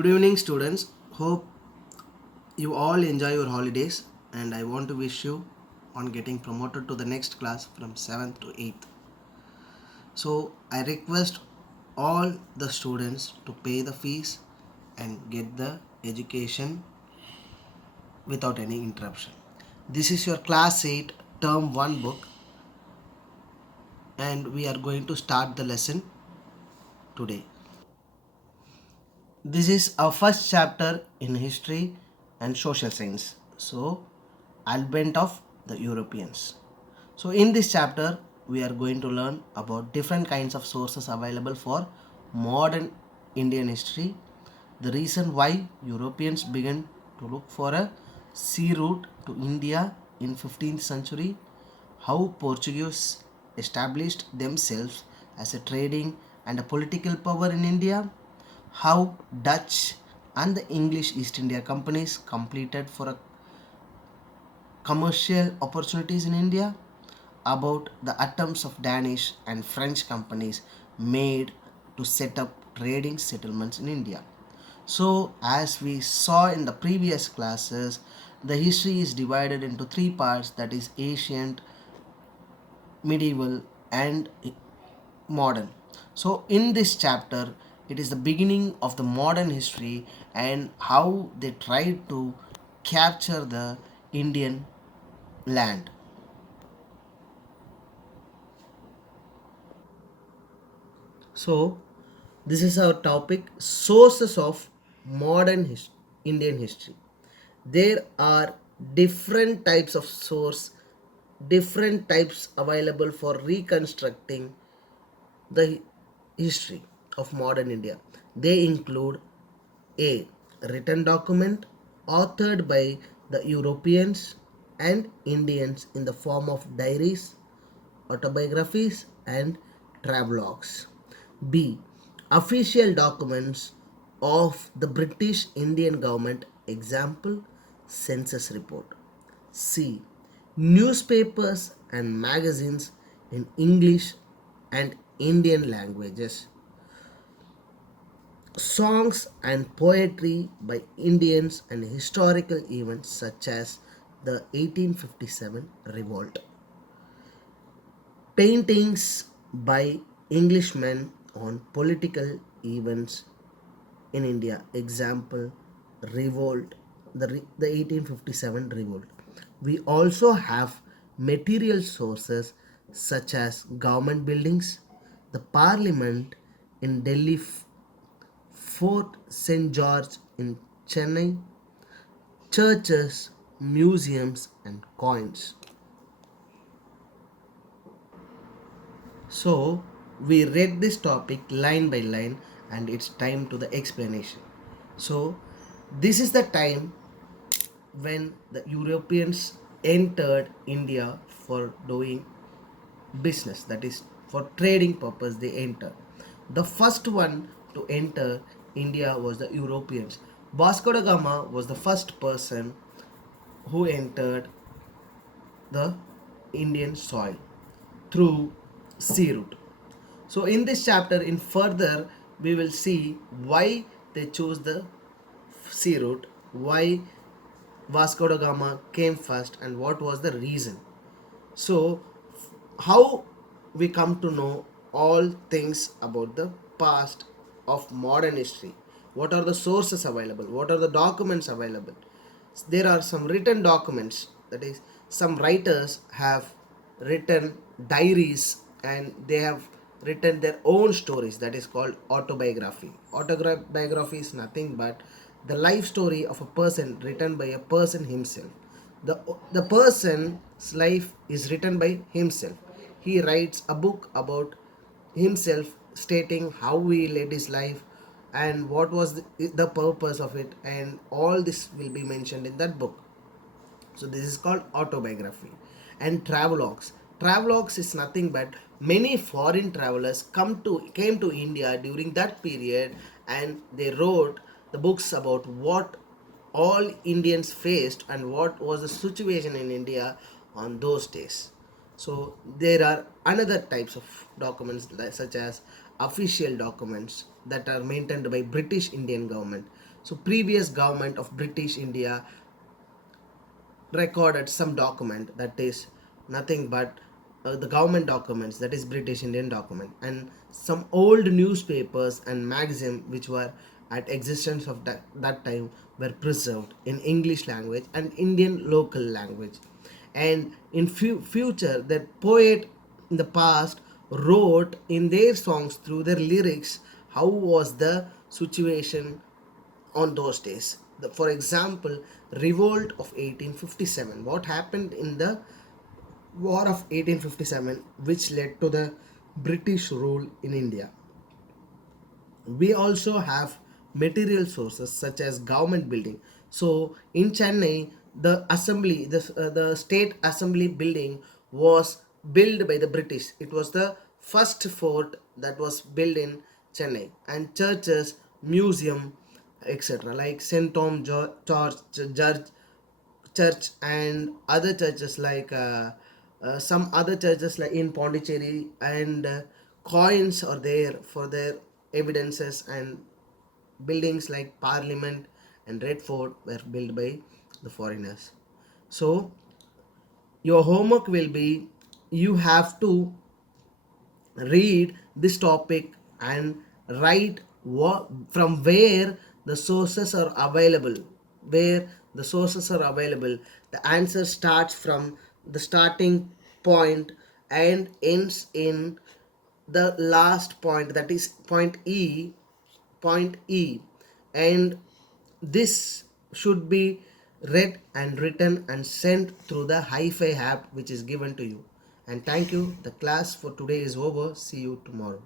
Good evening, students. Hope you all enjoy your holidays, and I want to wish you on getting promoted to the next class from 7th to 8th. So, I request all the students to pay the fees and get the education without any interruption. This is your class 8 term 1 book, and we are going to start the lesson today. This is our first chapter in history and social science. So, advent of the Europeans. So, in this chapter, we are going to learn about different kinds of sources available for modern Indian history, the reason why Europeans began to look for a sea route to India in 15th century, how Portuguese established themselves as a trading and a political power in India, how Dutch and the English East India companies completed for a commercial opportunities in India, about the attempts of Danish and French companies made to set up trading settlements in India. So, as we saw in the previous classes, the history is divided into three parts, that is ancient, medieval, and modern. So, in this chapter, it is the beginning of the modern history and how they tried to capture the Indian land. So, this is our topic, sources of modern Indian history. There are different types of source, different types available for reconstructing the history of modern India. They include a written document authored by the Europeans and Indians in the form of diaries, autobiographies, and travelogues. B. Official documents of the British Indian government, example, census report. C. Newspapers and magazines in English and Indian languages. Songs and poetry by Indians and historical events such as the 1857 revolt. Paintings by Englishmen on political events in India, example, revolt, the 1857 revolt. We also have material sources such as government buildings, the parliament in Delhi, Fort St. George in Chennai, churches, museums, and coins. So, we read this topic line by line, and it's time to the explanation. So, this is the time when the Europeans entered India for doing business, that is for trading purpose they entered. The first one to enter India was the Europeans. Vasco da Gama was the first person who entered the Indian soil through sea route. So in this chapter, in further, we will see why they chose the sea route, why Vasco da Gama came first, and what was the reason. So, how we come to know all things about the past of modern history? What are the sources available? What are the documents available? There are some written documents, that is, some writers have written diaries and they have written their own stories, that is called autobiography. Autobiography is nothing but the life story of a person written by a person himself. The person's life is written by himself. He writes a book about himself, stating how he led his life and what was the purpose of it, and all this will be mentioned in that book. So this is called autobiography. And travelogues. Travelogues is nothing but many foreign travelers came to India during that period, and they wrote the books about what all Indians faced and what was the situation in India on those days. So there are another types of documents such as official documents that are maintained by British Indian government. So previous government of British India recorded some document that is nothing but the government documents, that is British Indian document, and some old newspapers and magazine which were at existence of that time were preserved in English language and Indian local language. And in future, the poet in the past wrote in their songs through their lyrics how was the situation on those days. For example, revolt of 1857. What happened in the war of 1857, which led to the British rule in India? We also have material sources such as government building. So in Chennai, the state assembly building was built by the British. It was the first fort that was built in Chennai, and churches, museum, etc. like St. Tom Church and other churches like some other churches like in Pondicherry, and coins are there for their evidences, and buildings like Parliament and Red Fort were built by the foreigners. So your homework will be, you have to read this topic and write from where the sources are available, where the sources are available. The answer starts from the starting point and ends in the last point, that is point E, and this should be read and written and sent through the Hi-Fi app which is given to you. And thank you. The class for today is over. See you tomorrow.